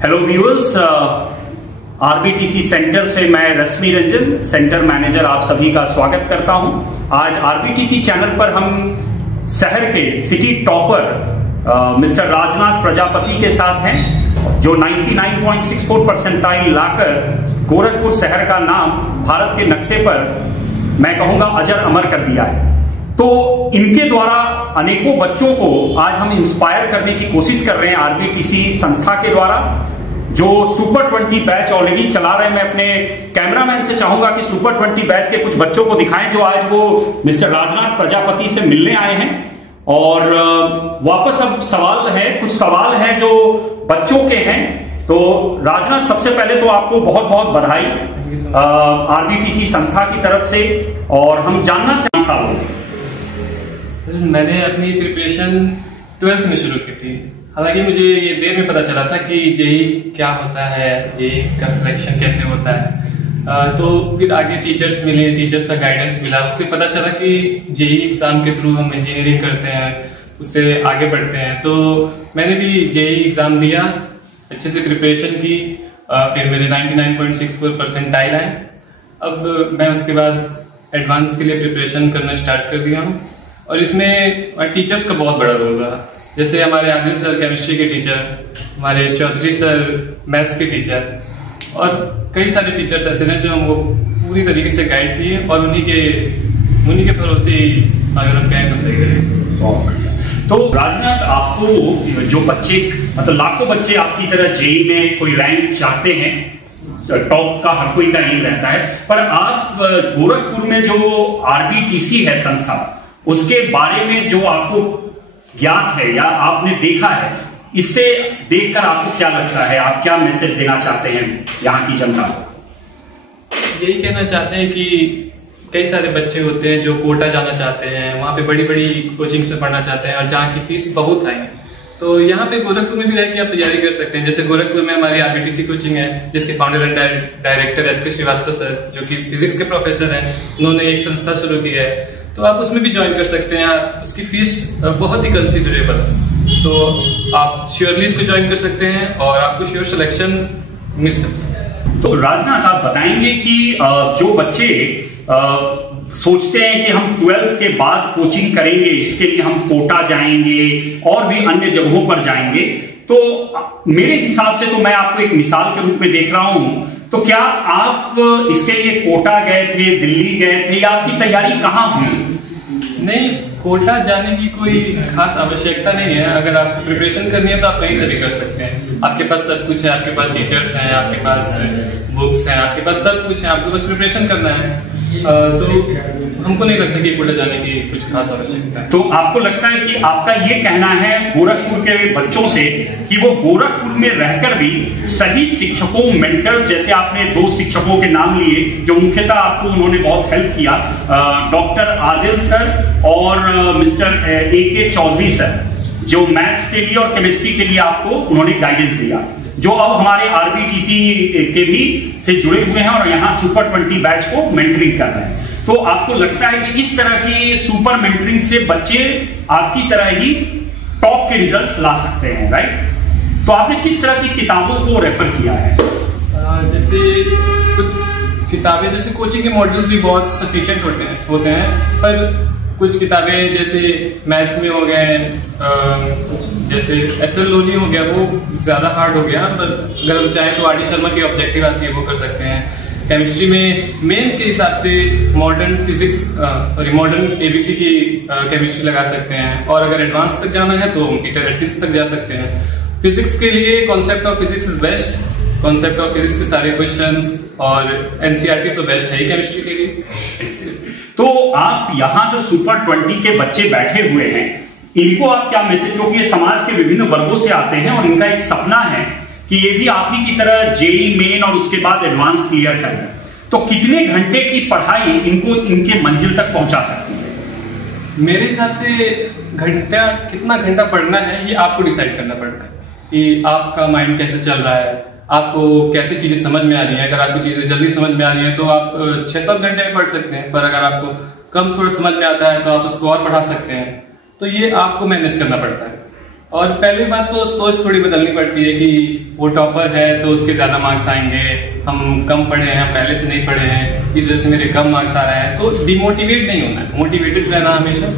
Hello viewers, आरबीटीसी centre से मैं रश्मि Ranjan, centre manager, आप सभी का स्वागत करता हूं। आज आरबीटीसी चैनल पर हम शहर के city topper mister Rajnath Prajapati के साथ हैं, जो 99.64 परसेंटाइल लाकर गोरखपुर शहर का नाम भारत के नक्शे पर मैं कहूंगा अजर अमर कर दिया है। तो इनके द्वारा अनेकों बच्चों को आज हम इंस्पायर करने की कोशिश कर रहे हैं आरबीटीसी संस्था के द्वारा, जो सुपर 20 बैच ऑलरेडी चला रहे हैं। मैं अपने कैमरामैन से चाहूंगा कि सुपर 20 बैच के कुछ बच्चों को दिखाएं जो आज वो मिस्टर राजनाथ प्रजापति से मिलने आए हैं। और वापस अब कुछ सवाल है जो बच्चों के हैं। तो राजनाथ, सबसे पहले तो आपको बहुत बहुत बधाई आरबीटीसी संस्था की तरफ से। और हम जानना चाहें सालों मैंने अपनी प्रिपरेशन 12th में शुरू की थी। हालांकि मुझे ये देर में पता चला था कि जेई क्या होता है, जेई का सिलेक्शन कैसे होता है। तो फिर आगे टीचर्स मिले, टीचर्स का गाइडेंस मिला, उससे पता चला कि जेई एग्जाम के थ्रू हम इंजीनियरिंग करते हैं, उससे आगे बढ़ते हैं। तो मैंने भी जेई एग्जाम दिया, अच्छे से प्रिपरेशन की, फिर मेरे 99.64 परसेंटाइल आए। अब मैं उसके बाद एडवांस के लिए प्रिपरेशन करना स्टार्ट कर दिया हूँ। और इसमें टीचर्स का बहुत बड़ा रोल रहा। जैसे हमारे आदिल सर केमिस्ट्री के टीचर, हमारे चौधरी सर मैथ्स के टीचर, और कई सारे टीचर्स ऐसे हैं जो हमको पूरी तरीके से गाइड किए, और उन्हीं के भरोसे ही अगर हम कहें तो सही करें। तो राजनाथ, आपको जो बच्चे, मतलब लाखों बच्चे आपकी तरह जेई में कोई रैंक चाहते हैं, टॉप का हर कोई का एम रहता है, पर आप गोरखपुर में जो आरबीटीसी है संस्था, उसके बारे में जो आपको ज्ञात है या आपने देखा है, इससे देखकर आपको क्या लगता है? आप क्या मैसेज देना चाहते हैं यहाँ की जनता को? यही कहना चाहते हैं कि कई सारे बच्चे होते हैं जो कोटा जाना चाहते हैं, वहां पे बड़ी बड़ी कोचिंग से पढ़ना चाहते हैं, और जहाँ की फीस बहुत हाई है। तो यहाँ पे गोरखपुर में भी रह के आप तैयारी कर सकते हैं। जैसे गोरखपुर में हमारी आरबीटीसी कोचिंग है, जिसके founder and director SK Srivastava sir, जो कि फिजिक्स के प्रोफेसर हैं, उन्होंने एक संस्था शुरू की है। तो आप उसमें भी ज्वाइन कर सकते हैं। उसकी फीस बहुत ही कंसिडरेबल है, तो आप श्योरली इसको ज्वाइन कर सकते हैं और आपको श्योर सिलेक्शन मिल सकता है। तो राजनाथ, आप बताएंगे कि जो बच्चे सोचते हैं कि हम 12th के बाद कोचिंग करेंगे, इसके लिए हम कोटा जाएंगे और भी अन्य जगहों पर जाएंगे, तो मेरे हिसाब से, तो मैं आपको एक मिसाल के रूप में देख रहा हूं, तो क्या आप इसके लिए कोटा गए थे, दिल्ली गए थे, या आपकी तैयारी कहाँ हुई? नहीं, कोटा जाने की कोई खास आवश्यकता नहीं है। अगर आपको प्रिपरेशन करनी है तो आप कहीं से भी कर सकते हैं। आपके पास सब कुछ है, आपके पास टीचर्स हैं, आपके पास बुक्स हैं, आपके पास सब कुछ है, आपको बस प्रिपरेशन करना है। तो हमको नहीं लगता कि कोटा जाने की कुछ खास आवश्यकता है। तो आपको लगता है कि आपका ये कहना है गोरखपुर के बच्चों से कि वो गोरखपुर में रहकर भी सही शिक्षकों, मेंटर, जैसे आपने 2 शिक्षकों के नाम लिए जो मुख्यतः आपको उन्होंने बहुत हेल्प किया, डॉक्टर आदिल सर और मिस्टर AK चौधरी सर, जो मैथ्स के लिए और केमिस्ट्री के लिए आपको उन्होंने गाइडेंस दिया, जो अब हमारे आरबीटीसी के भी से जुड़े हुए हैं और यहाँ सुपर 20 बैच को मेंटरिंग कर रहे हैं। तो आपको लगता है कि इस तरह की सुपर मेंटरिंग से बच्चे आपकी तरह ही टॉप के रिजल्ट्स ला सकते हैं, राइट? तो आपने किस तरह की किताबों को रेफर किया है? जैसे कुछ किताबें, जैसे कोचिंग के मॉड्यूल्स भी बहुत सफिशिएंट होते हैं, पर कुछ किताबें जैसे मैथ्स में हो गए, जैसे SL लोनी हो गया, वो ज्यादा हार्ड हो गया। पर अगर हम चाहें तो RD शर्मा की ऑब्जेक्टिव आती है, वो कर सकते हैं। केमिस्ट्री में मेंस के हिसाब से मॉडर्न ABC की केमिस्ट्री लगा सकते हैं, और अगर एडवांस तक जाना है तो पीटर एटकिंस तक जा सकते हैं। फिजिक्स के लिए concept of physics is best, concept of physics के सारे क्वेश्चंस, और NCERT तो बेस्ट है ही केमिस्ट्री के लिए। तो आप यहाँ जो सुपर 20 के बच्चे बैठे हुए हैं, इनको आप क्या मैसेज, क्योंकि ये समाज के विभिन्न वर्गों से आते हैं और इनका एक सपना है कि ये भी आप ही की तरह जेई मेन और उसके बाद एडवांस क्लियर करें, तो कितने घंटे की पढ़ाई इनको इनके मंजिल तक पहुंचा सकती है? मेरे हिसाब से कितना घंटा पढ़ना है ये आपको डिसाइड करना पड़ता है कि आपका माइंड कैसे चल रहा है, आपको कैसे चीजें समझ में आ रही है। अगर आपको चीजें जल्दी समझ में आ रही है तो आप 6-7 घंटे में पढ़ सकते हैं, पर अगर आपको कम थोड़ा समझ में आता है तो आप उसको और बढ़ा सकते हैं। तो ये आपको मैनेज करना पड़ता है। और पहली बात तो सोच थोड़ी बदलनी पड़ती है कि वो टॉपर है तो उसके ज्यादा मार्क्स आएंगे, हम कम पढ़े हैं, हम पहले से नहीं पढ़े हैं, इस वजह से मेरे कम मार्क्स आ रहे हैं। तो डिमोटिवेट नहीं होना है, मोटिवेटेड रहना हमेशा,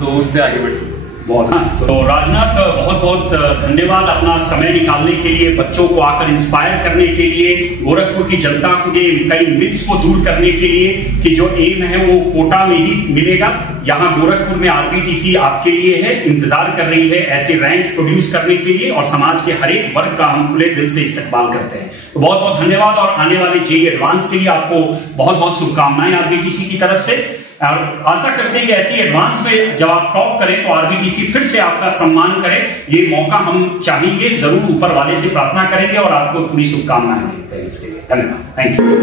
तो उससे आगे बढ़ते। बहुत हाँ। तो राजनाथ, बहुत बहुत धन्यवाद अपना समय निकालने के लिए, बच्चों को आकर इंस्पायर करने के लिए, गोरखपुर की जनता को ये कई मिथ्स को दूर करने के लिए कि जो एम है वो कोटा में ही मिलेगा। यहाँ गोरखपुर में आरबीटीसी आपके लिए है, इंतजार कर रही है ऐसे रैंक्स प्रोड्यूस करने के लिए, और समाज के हर एक वर्ग का हम खुले दिल से इस्तेमाल करते हैं। तो बहुत बहुत धन्यवाद, और आने वाले जेईई एडवांस के लिए आपको बहुत बहुत शुभकामनाएं आरबीटीसी की तरफ से। और आशा करते हैं कि ऐसी एडवांस में जब आप टॉप करें तो आरबीटीसी फिर से आपका सम्मान करे। ये मौका हम चाहेंगे, जरूर ऊपर वाले से प्रार्थना करेंगे, और आपको पूरी शुभकामनाएं देते हैं इसके लिए। धन्यवाद, थैंक यू।